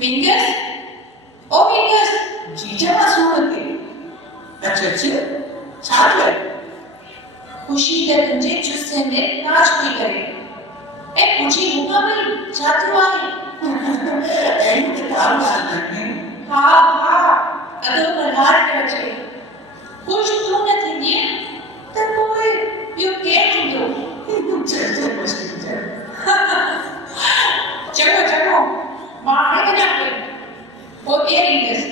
Fingers? Oh, fingers! जीजाला શું હતી? अच्छा छात्र खुशी के गंजे जुस्से में नाच कोई करे ए पूछी मुकाबल छात्र आए ऐन के काम करना है हाँ अगर मल्हार के बच्चे कुछ क्यों न थे ये तब कोई यू कैन डू चलो मारे बना के वो airing this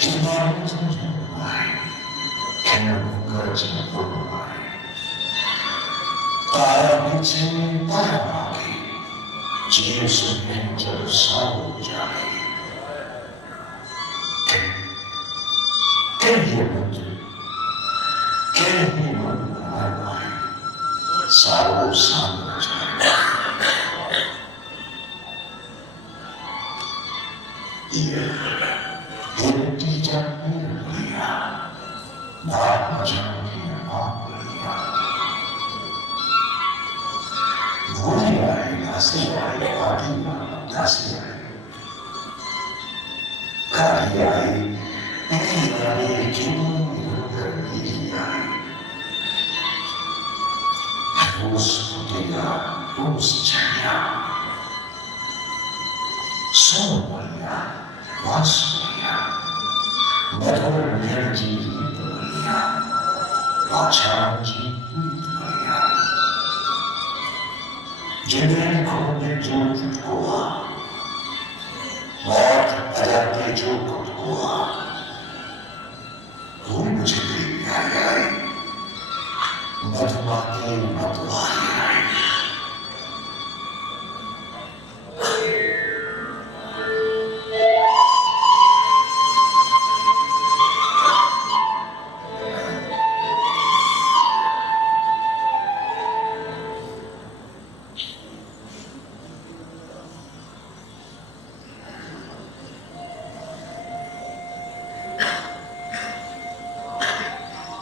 Himalaya'nın tunay, kenarında cımbılmay. Tayo için taramaki, Jesu angel saujay. Kenhimantu, kenhimanay, saru samajay. Iya, hindi jangan Nah jangan apa Mulai nasihat hatinya nasihat Karyai ini dari kini berdiriai Terus dia terus jaya Semuanya waspada Betul energi dunia Wajah dunia Jangan kau menjemput gua Maut ada menjemput gua Kau menjadi ayai Mati mati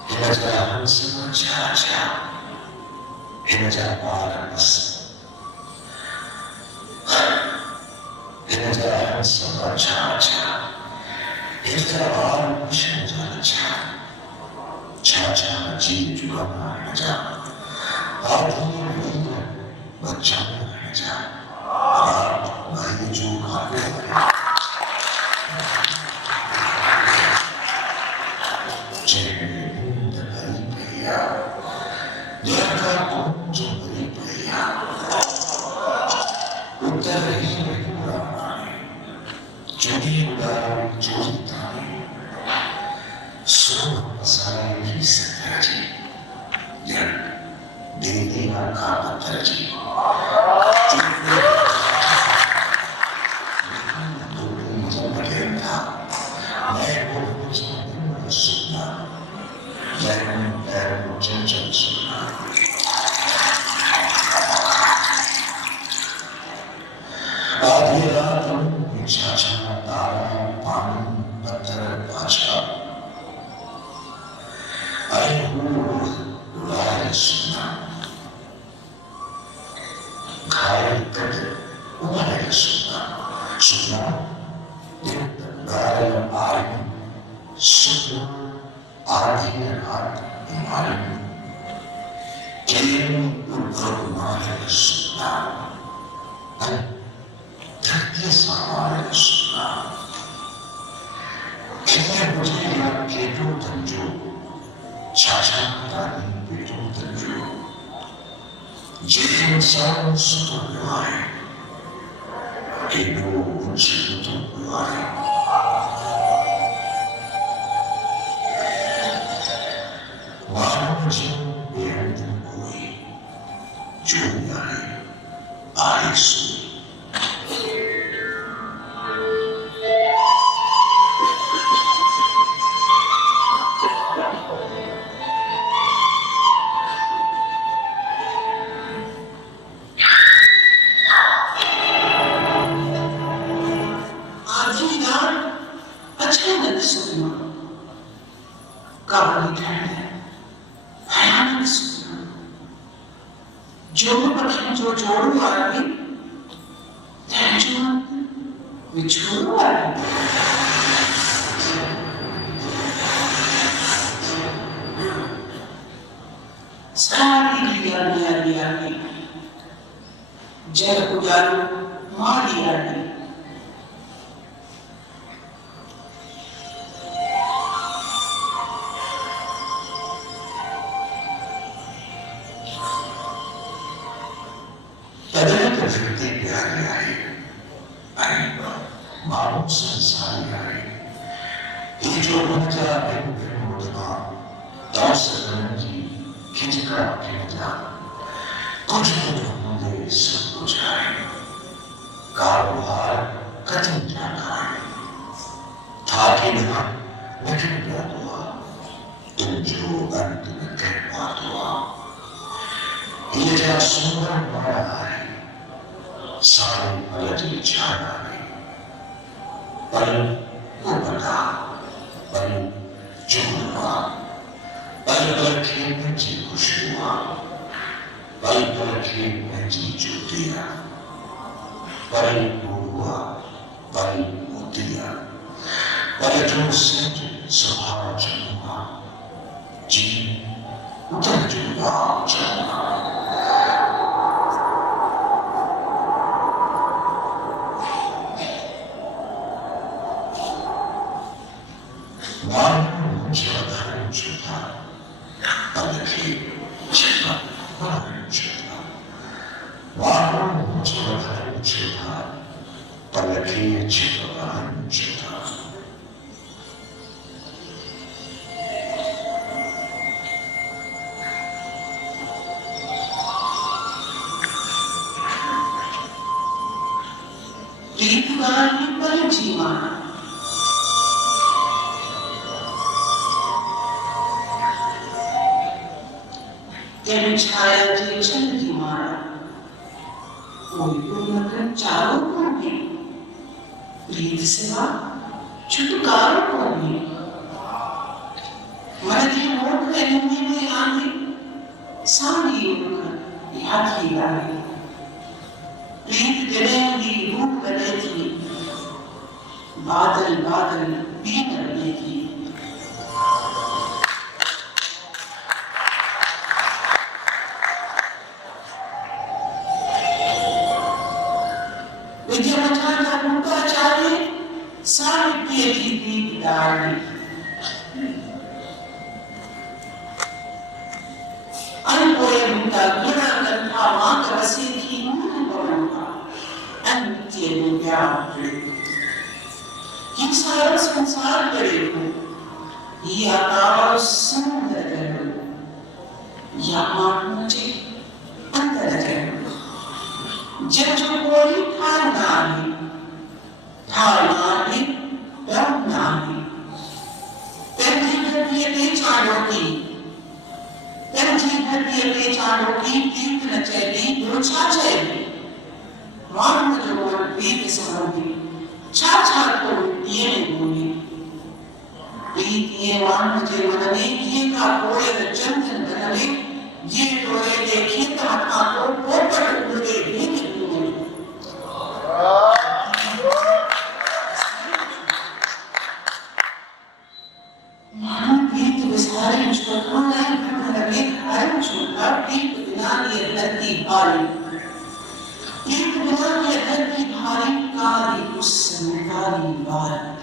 Hinajaan sengaja Hinajaan panas Hinajaan sengaja Hinajaan sengaja Caca ji juga mengaja Artinya ini macam mengaja Arab bayi juga Dia akan menjadi pria. Utara ini ramai, jadi baru cerita. Semua saya bisa terjadi dan dia akan terjadi. 이 조문자 배우들 모두가 다우스는지 기지가 되자 꾸준히 문제에 서보자 가루와 같은 자가 다기는 외국이라도와 인주 안뜨는 개화도와 이제야 순간 말하리 사람이 말해주지 않으리 빨리 오바다 빨리 죽으라 빨리 그렇게 왠지 구시와 빨리 그렇게 왠지 주디야 빨리 모르와 빨리 못디야 빨리 좀 생기 서하 정화 진 못해주라 정화 마음은 문제가 다른 주다 빨리 제가 마음을 주다 마음은 문제가 다른 주다 빨리 제가 마음을 주다 리프가 이뻐지마 때를 차야지 천지 마라 오이분은 짜고 보니 리드세가 주도가를 보니 말하기 모두 애님이 아니 상기우는 야기라니 रीत जलेंगी रूप बनेगी बादल बादल भी बनेगी विद्यामठाना रूपाचार्य साहित्य की दीपदारी अनपोए रूपा गुणा कंठा मांग रसी की anche negli altri. Chi sarà responsabile? Io sarò sindere. Yamanji andere. Jajapuri Thanani. Thanani Bernani. Penji Chadoki. Penji Chadoki, Pintana Chedi, Rucha Chedi. One with the word beat is only. Cha ko ye boli. Beat ye one with the word ye ka boye the jantan banale. Ye toye de kita ka ko popar ulge beat boli. Man beat was having to online banale having to beat binani lati bali. एक बिना के घर की भारी कारी उस निकाली बार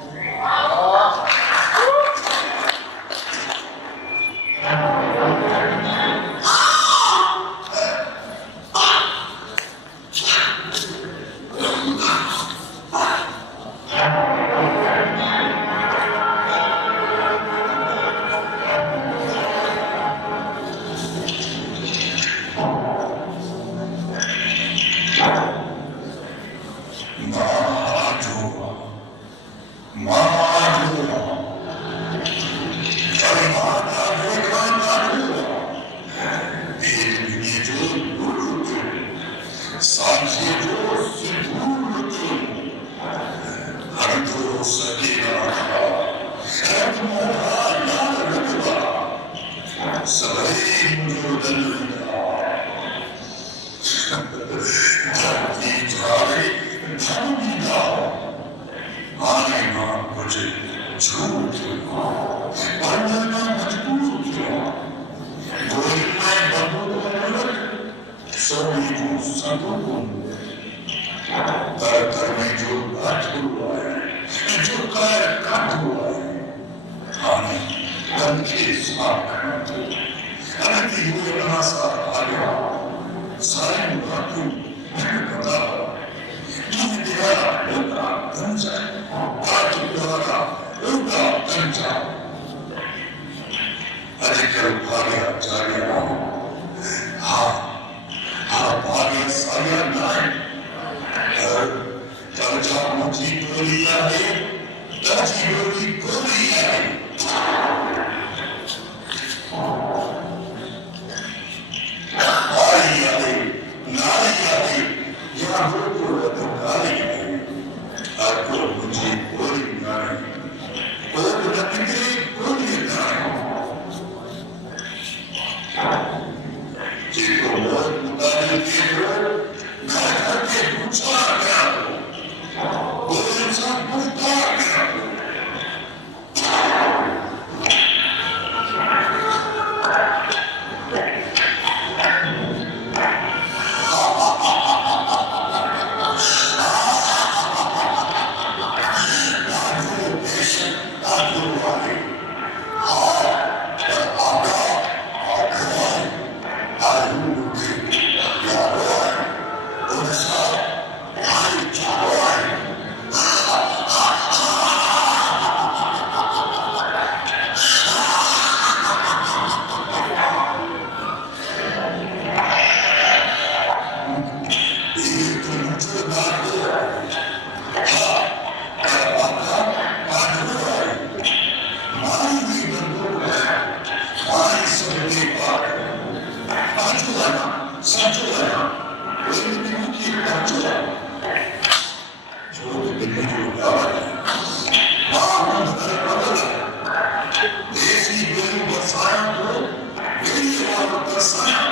जाओ अधिकतर भाग्य जागेगा हाँ हाँ भाग्य साया नहीं जब जब मुझे गोलियां है तब जीवन की गोलियां है Sign